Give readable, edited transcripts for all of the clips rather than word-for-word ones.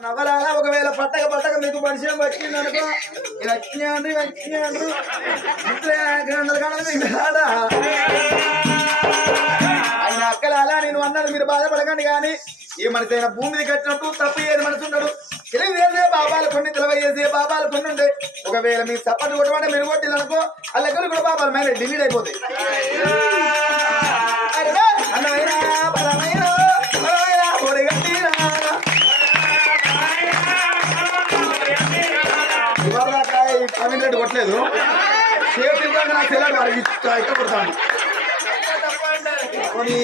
నవ్వలాగా ఒకవేళ పట్టక మీకు పరిచయం వచ్చిందనుకో వచ్చినాడు ఆయన అక్కల అలా నేను అన్నాను మీరు బాధపడకండి కానీ ఏ మనిషి అయినా భూమిని కట్టినట్టు తప్పు ఏది మనసు ఉన్నాడు తెలియజేసే బాబాలు కొన్ని తెలియజేసే బాబాలు కొన్ని ఉంటాయి ఒకవేళ మీ చప్పట్లు కొట్టమంటే మీరు కొట్టిల్లనుకో ఆ లెక్కలు కూడా బాబాలు ಮೇಲೆ డిలీట్ అయిపోతాయి అన్నమైన బలమైన రెడ్డి కొట్టలేదు సేఫ్టీ నాకు తెలాడు వారికి ఇక్కడ కొడతాను కొని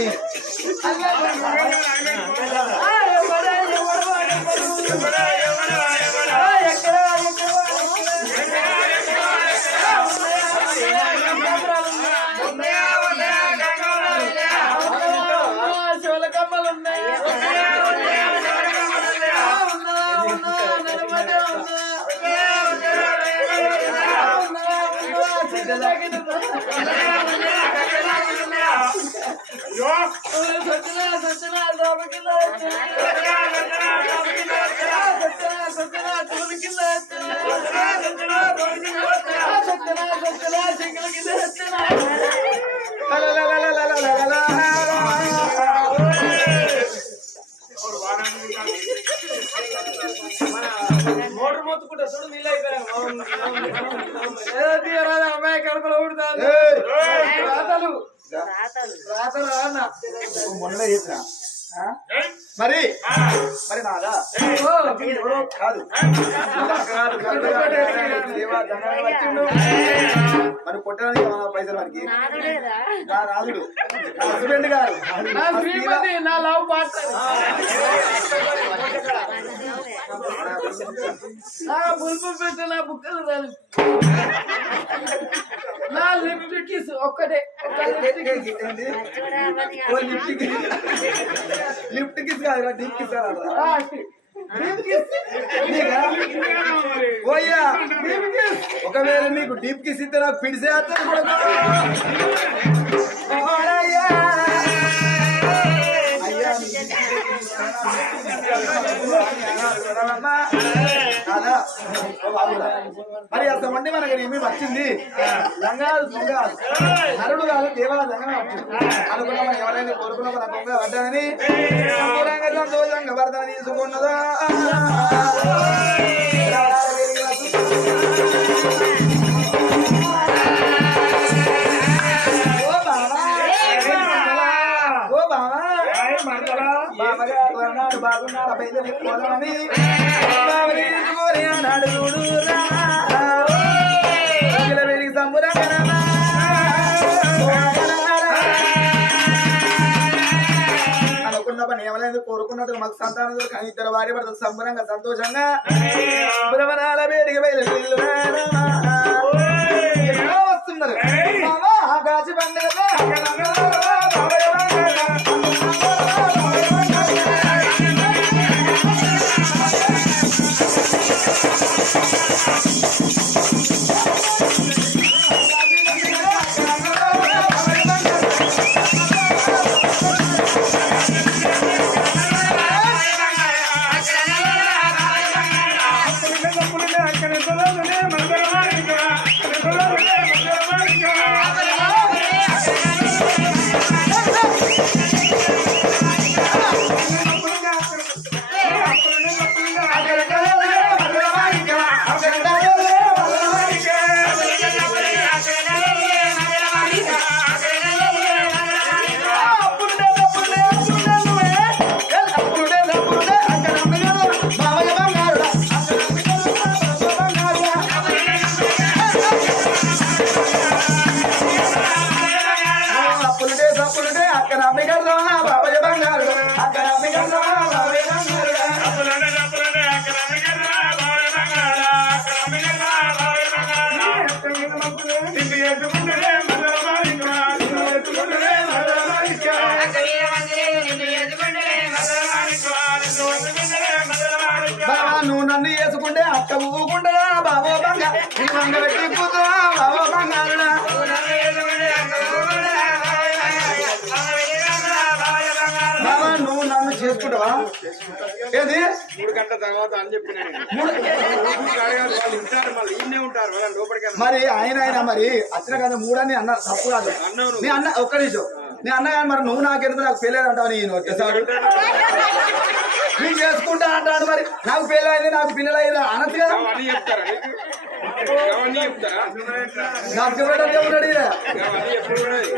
మోటార్ మొత్తుకుంటా చూడు నీళ్ళు అయిపోయారు అమ్మాయి కడుపులో ఊడుతాను మొన్న చేసిన మరి మరి నాదా కాదు మరి కొట్టడానికి పైసలు వారికి నా రాజుడు నా హస్బెండ్ గారు నా లవ్ పార్ట్నర్ నా బుల్బుల్ పెట్ట నా బుక్కలు రాదు నా లిప్టిక్ కిస్ ఒక్కటే లిఫ్ట్ కిస్ కాదు డీప్ కిస్ ఓయ్యా ఒకవేళ నీకు డీప్ కిస్ ఇస్తే నాకు పిడిసే మరి అంతమంది మనకి ఏమి వచ్చింది లంగాలు దొంగ నరుడు కాదు దేవాల లంగా వచ్చింది అనుకున్నా మనం ఎవరైనా కోరుకున్నా మన దొంగ పడ్డానని సంతోషంగా భర్తను తీసుకున్నదా బాగున్నాడు బయలుదేరి పోదామని అన్నాడు వెలిగి సంబురా అనుకున్న పని ఏమలేదు కోరుకున్నట్టు మాకు సంతానం కానీ ఇద్దరు భార్య భర్తలు సంబరంగా సంతోషంగా బ్రహ్మణాల వేడికి బయలుదేరి వస్తున్నారు కాచి పండుగ నువ్వు నన్ను వేసుకుంటే అక్క ఊకుంటా బాబో బంగా పెట్టి కూతా బాబో బంగారుడా బాబా నువ్వు నన్ను చేసుకుంటావా ఏది 3 గంటల తర్వాత అని చెప్పిన మళ్ళీ ఈయనే ఉంటారు లోపలికి. మరి ఆయన మరి వచ్చిన కదా 3 అని అన్న తప్పు కాదు. నీ అన్న ఒక్క నిమిషం నీ అన్న కానీ మరి నువ్వు నాకెందుకు నాకు పెళ్ళేది అంటావు నేను వచ్చేసాడు నేను చేసుకుంటా అంటాడు. మరి నాకు పెళ్ళైంది నాకు పిల్లలు అయింది అనొచ్చు కదా. అవన్నీ చెప్తారా అవన్నీ చెప్తారా నాకు చెప్పడం ఉన్నాడు ఈయన. అవన్నీ ఎప్పుడు ఉన్నది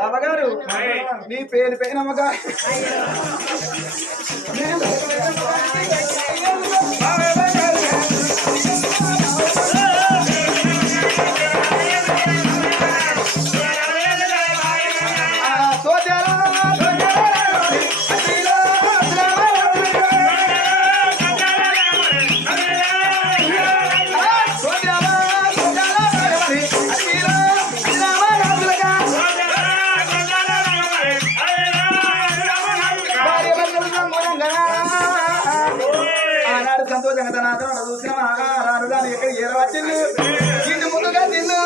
బాబా గారు నీ పేరు పేనమ్మగా సంతోషంగా తన అతను చూసిన రాను ఎక్కడ ఏరవచ్చింది ఇంటి ముందుగా తిన్ను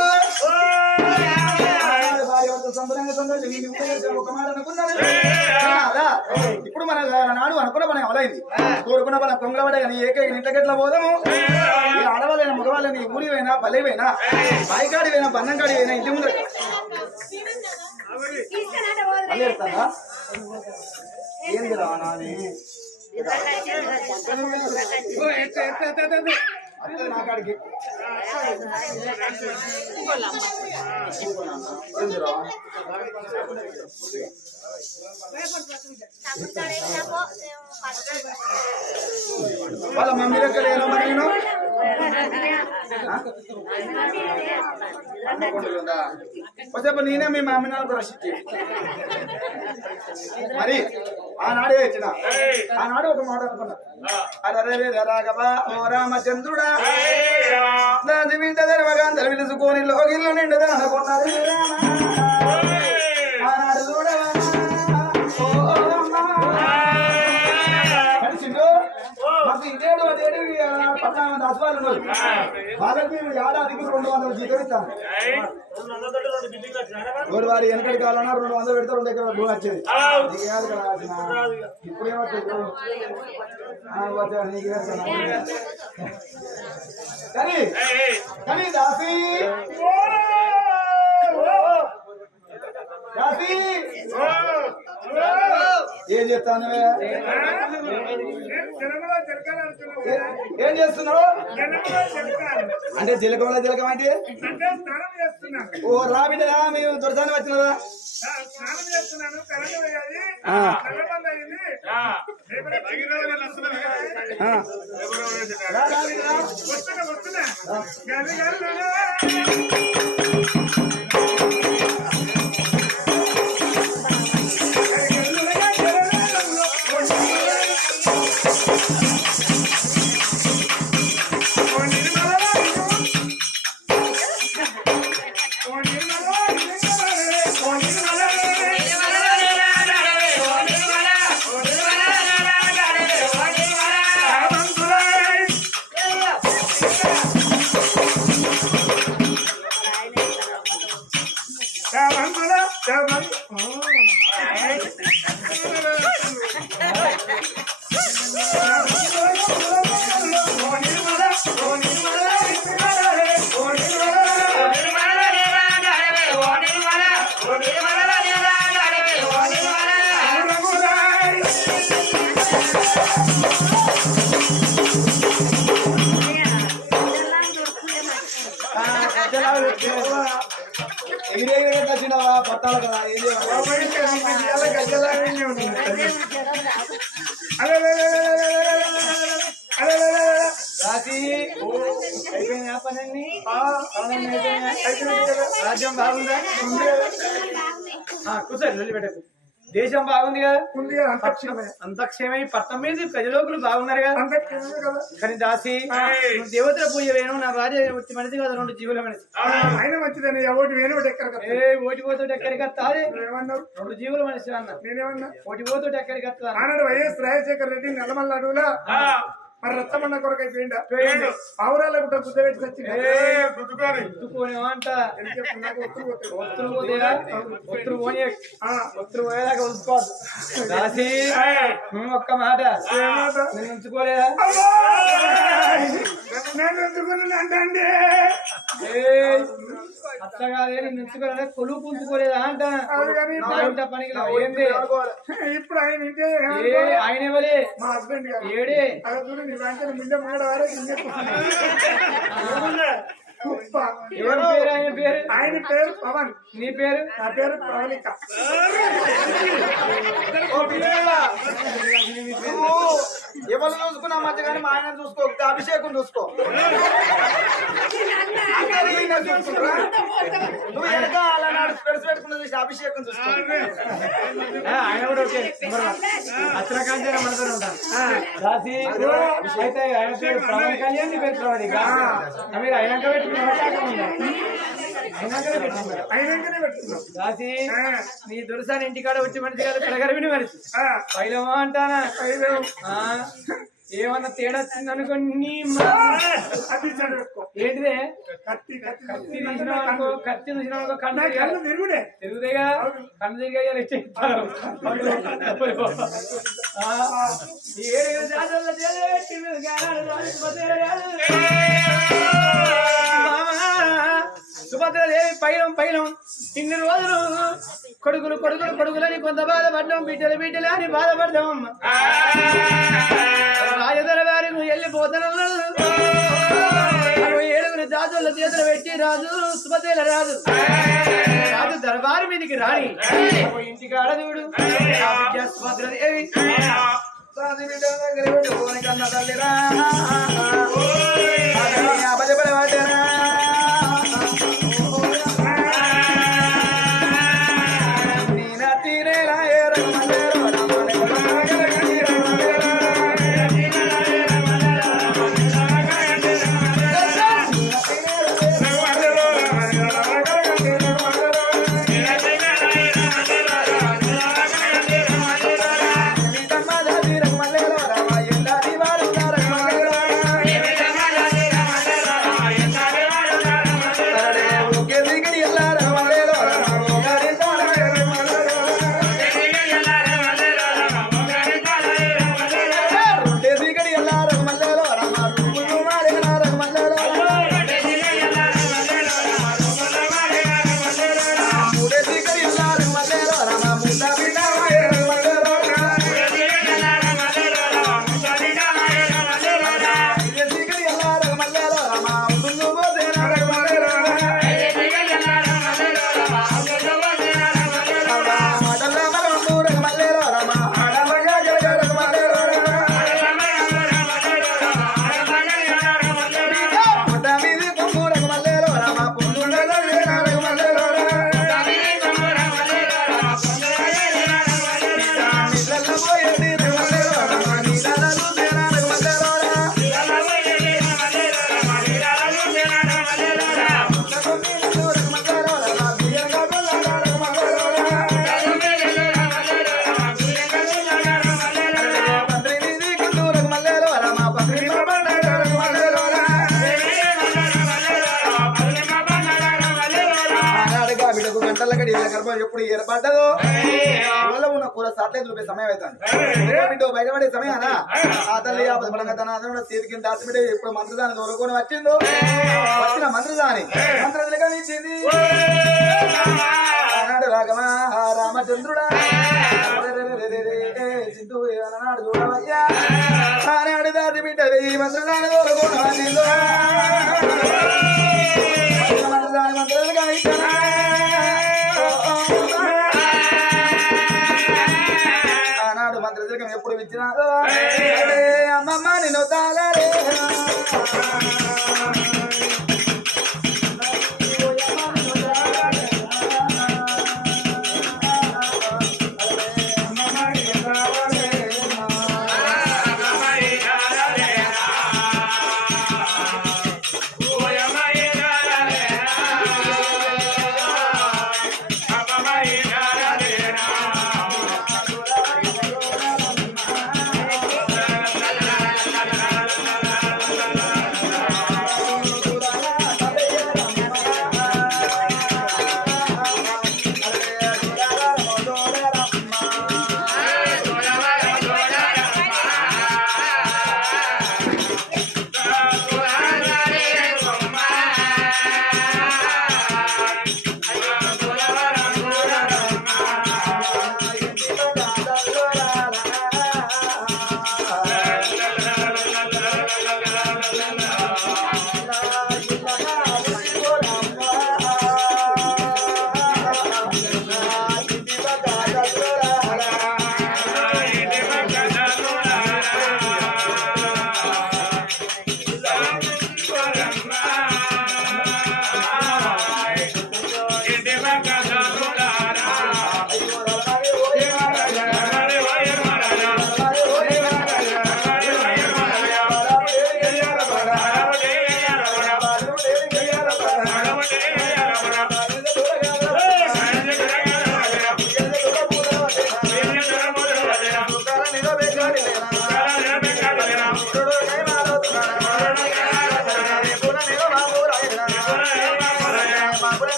ఒక మాట అనుకున్నాను. ఇప్పుడు మన నాడు అనుకున్న పని అవలైంది కోరుకున్న పని కొంగలబడే కానీ ఏకైక ఇంటకెట్లా పోదాము. ఆడవాళ్ళైనా మగవాళ్ళని ఊరి పోయినా పల్లె పోయినా బాయికాడి పోయినా బన్నం కాడి పోయినా ఇంటి ముందు ఏంది రా నాని నాకాడికి వాళ్ళ మమ్మీ దగ్గర ఏమో మరి నేను వచ్చేపు నేనే మీ మమ్మీ నాకు రషిచ్చి మరి ఆనాడే ఇచ్చిన ఆనాడు ఒక మాట అనుకున్నా అరే రాఘవ ఓ రామచంద్రుడా దాని వింట ధర్మగాంధర పిలుచుకొని లోగిల్లు నిండుదా అనుకున్నారు ఆనాడు చూడవా మాకు ఇదేడు అదేడు పద్నాలుగు అసవాళ్ళు వాళ్ళకి ఏడాదికి 200 జీతం ఇస్తాను. ఎవరు వారి వెనకటి కావాలన్నా 200 పెడితే 2 ఎకరాల భూమి వచ్చేది. ఇప్పుడు ఏమవుతుంది కానీ కానీ దాసి దాసి ఏం చెప్తాను ఏం చేస్తున్నావు అంటే జీలకంలో జీలకం అంటే ఓ రాబిడ్డరా మేము దొరసాని వచ్చినదా పట్టాలి కదా ఏం చేయాలి రాసి అయిపోయినా పని రాజ్యం బాగుందా కూర్చోండి వెళ్ళి పెట్టకు దేశం బాగుంది కదా ఉంది కదా, అంతక్షణమే. అంతక్షేమై పట్టం మీద ప్రజలోకులు బాగున్నారు కదా అంతక్షణమే కదా. కానీ దాసి నువ్వు దేవతల పూజ వేణు నా భార్య వచ్చి మనిషి కదా 2 జీవుల మనిషి ఆయన మంచిదని ఎవటి వేణు ఒకటి ఎక్కడ కదా. ఓటి పోతోటి ఎక్కడికి వస్తాది ఏమన్నావు 2 జీవుల మనిషి అన్న నేనేమన్నా ఓటి పోతోటి ఎక్కడికి వస్తా ఆనాడు వైఎస్ రాజశేఖర రెడ్డి నల్లమల్ల అడవులా మరి రత్తమన్న కొరకు అయిపోయిండు పావురాల గుట్ట గుద్ద పెట్టి గుద్దుకొని అంట ఒత్తులు పోతేరా ఒత్తులు పోనీ ఒత్తులు పోయేదాకా ఉంచుకోవద్దు దాసి ఒక్క మాట నేను ఉంచుకోలేదా అంటే అట్లా కాదే నేను ఉంచుకోలేదా కొలువు పుంచుకోలేదా అంట పనికి ఏంది ఇప్పుడు ఆయన ఇంటే ఆయన ఎవరే మా హస్బెండ్ గారు ఏడే ఎవరి పేరు ఆయన పేరు ఆయన పేరు పవన్, నీ పేరు నా పేరు ప్రవళిక. ఎవరు చూసుకున్నా మధ్య కానీ మా ఆయన చూసుకో అభిషేకం చూసుకో నువ్వు వెనక అలా నాడు పెడుసు పెట్టుకున్న చూసి అభిషేకం చూసుకో ఆయన కూడా ఓకే అచ్చరకాంతి మనతోనే ఉంటాను రాసి అయితే ఆయన పేరు ప్రవళిక కళ్యాణ్ నీ పేరు ప్రవళిక మీరు అయినాక అయినాకనే పెట్టుకున్నాం. రాసి నీ దురసాని ఇంటికాడ వచ్చి మనిషి కాదు కడగరవిని మనిషి పైలమా అంటానా ఏమన్నా తేడా వచ్చిందనుకో నీ ఏంటిదే కత్తి చూసినావు కత్తి చూసినావు కన్ను తిరుగుడే తిరుగుదేగా కన్ను తిరిగా సుభద్రదేవి పైలం ఇన్ని రోజులు కొడుకులని కొంత బాధపడ్డాం బిడ్డలు అని బాధపడ్డాం రాజధర వారికి వెళ్ళిపోతాను 67 జాతుల చేతులు పెట్టి రాజు సుభద్రేల రాజు దర్బారు మీదికి రాని ఇంటికి ఆడదుడు సుభద్రదేవి కన్నా తల్లిరా అబద్ధపడవాటరా ఎప్పుడు ఏర్పడ్డదో ఉన్న కూర సాట్లేదు రూపాయి సమయం అవుతుంది బయటపడే సమయాన ఆ తల్లి తన చేతికి దాచిపెట్టి ఎప్పుడు మంత్రదాని దొరకొని వచ్చిందో వచ్చిన మంత్రదాని మంత్రదులుగా ఇచ్చింది ఆనాడు రాగమా రామచంద్రుడా చింతూ అన్నాడు చూడవయ్యా ఆనాడు దాచి బిడ్డది మంత్రదాని దొరకొని వచ్చిందో మంత్రదాని మంత్రదులుగా ఇచ్చిన పేదరికం ఎప్పుడు ఇచ్చినాదో అమ్మమ్మ నిన్ను తాగాలే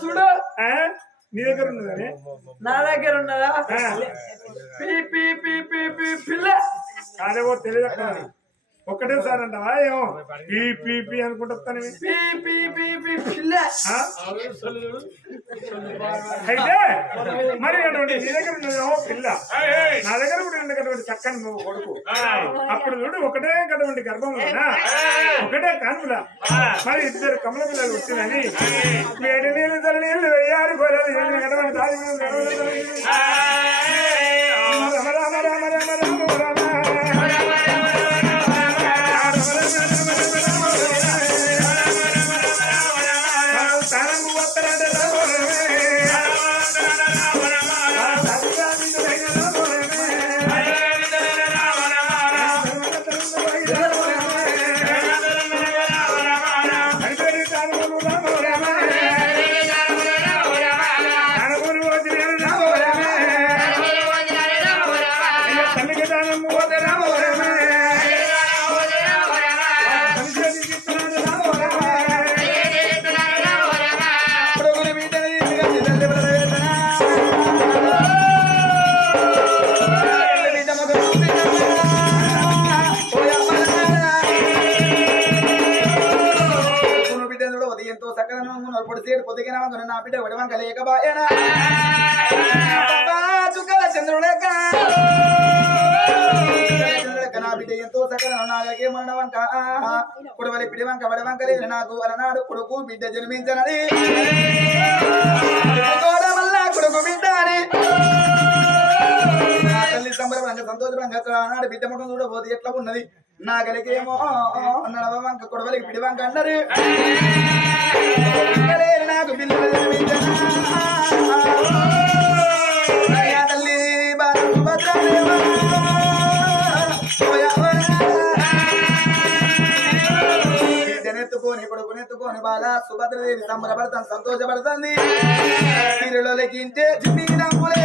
చూడు నీ దగ్గర ఉన్నదని నా దగ్గర ఉన్నదా పిల్ల అదే తెలియదు ఒక్కటే సార్ అంటావా ఏమో పీ అనుకుంటాను పిల్ల అయితే మరి అటువంటి నీ దగ్గర ఉన్నదేమో పిల్ల నా దగ్గర కూడా ఉన్నటువంటి చక్కని నువ్వు కొడుకు అప్పుడు చూడు ఒకటే కటువంటి గర్భం ఒకటే కానుల మరి ఇద్దరు కమల పిల్లలు వచ్చిందని వేడి నీళ్ళు తల్లి నీళ్ళు వెయ్యాలి గొర్రెలు కటువంటి రామ రామ రామ రామ రామ రామ నా బిడ్డ వడవంక లేకబాయనా చంద్రుడేక నా బిడ్డ ఎంతో సకల నాగకే మండవంక కొడవలి పిడివంక వడవంక లేదు నాకు అలనాడు కొడుకు బిడ్డ జన్మించనని మళ్ళా కొడుకు బిడ్డ అని తల్లి సంబరంగా సంతోషంగా ఆనాడు బిడ్డ ముఖం చూడబోదు ఎట్లా ఉన్నది నాగలికేమో నడవంక కొడవలికి పిడివంక అన్నారు నాకు పిల్లలు జన్మించనా సుభద్రదేవి సంబరపడతాను సంతోషపడుతుంది సిరిలో లెక్కించే చిన్నీనప్పులే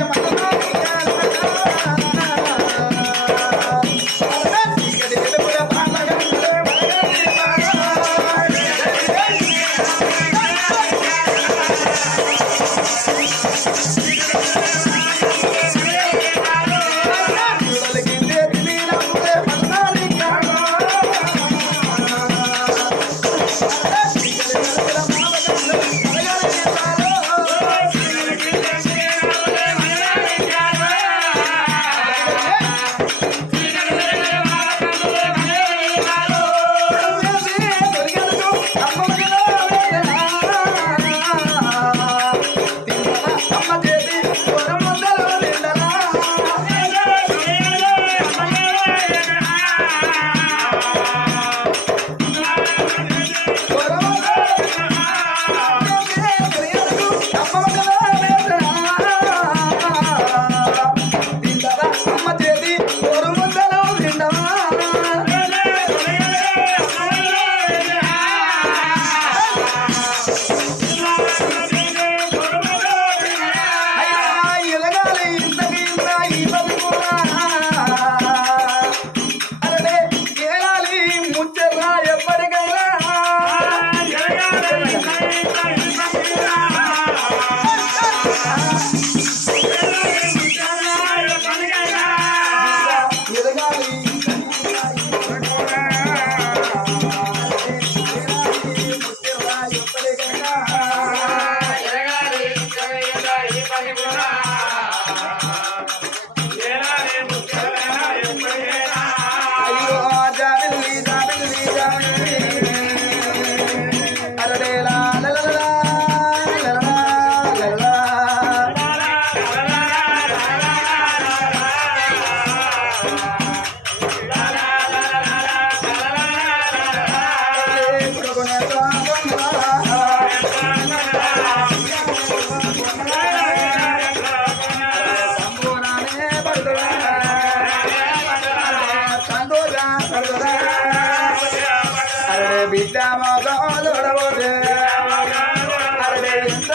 బిడ్డ మగోలుడవోదే అరే ఎంత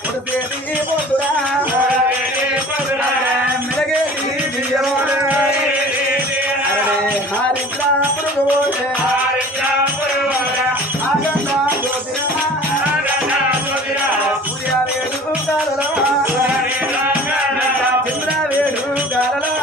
పుడితేది పోతురా మెలగేది బియ్యమోదే అరే హారిద్ర పురుగుపోతే ఆగంగా జ్యోతిరా సూర్య వేడు కాలరా చంద్ర వేడు కాలరా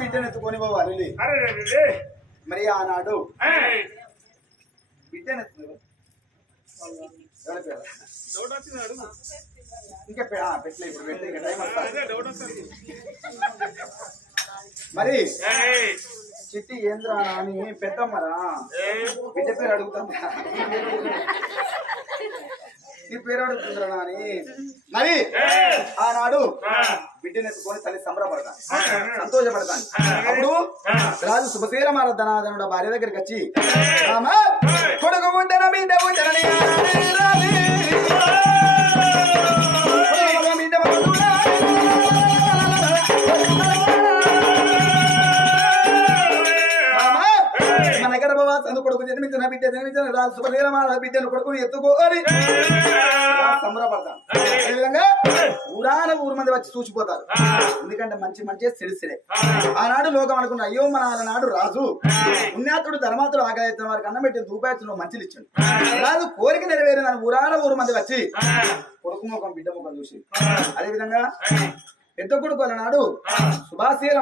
బిడ్డనెత్తుకొని పోవాలి మరి ఆనాడు బిడ్డనెత్తు ఇంకా పెట్టలే ఇప్పుడు పెట్టే ఇంకా టైం వస్తుంది మరి చిట్టి ఏంద్రా అని పెద్దమ్మరా బిడ్డ పేరు అడుగుతుందా నీ పేరు అడుగుతుందిరా అని మరి ఆనాడు బిడ్డనెత్తుకొని తల్లి సంబరపడతాను సంతోషపడతాను అప్పుడు రాజు శుభశీల మారధనాధనుడు భార్య దగ్గరికి వచ్చి కొడుకు ఉంటన బిడ్డ ఉంటనని మన గర్భవాస కొడుకు జన్మించిన బిడ్డ జన్మించిన రాజు శుభశీల మార బిడ్డను కొడుకుని ఎత్తుకోని సంబరపడతాను అదేవిధంగా ఊరాన ఊరు మంది వచ్చి చూసిపోతారు ఎందుకంటే మంచి మంచి సిడిసిడే ఆనాడు లోకం అనుకున్న అయ్యో మన ఆనాడు రాజు పుణ్యాతుడు ధర్మాతుడు ఆకలిస్తున్న వారికి అన్నం పెట్టి రూపాయలు మంచిలు ఇచ్చాడు రాజు కోరిక నెరవేరిన ఊరాన ఊరు మంది వచ్చి కొడుకు ముఖం బిడ్డ ముఖం చూసి అదేవిధంగా పెద్ద కొడుకు అన్నాడు సుభాశీల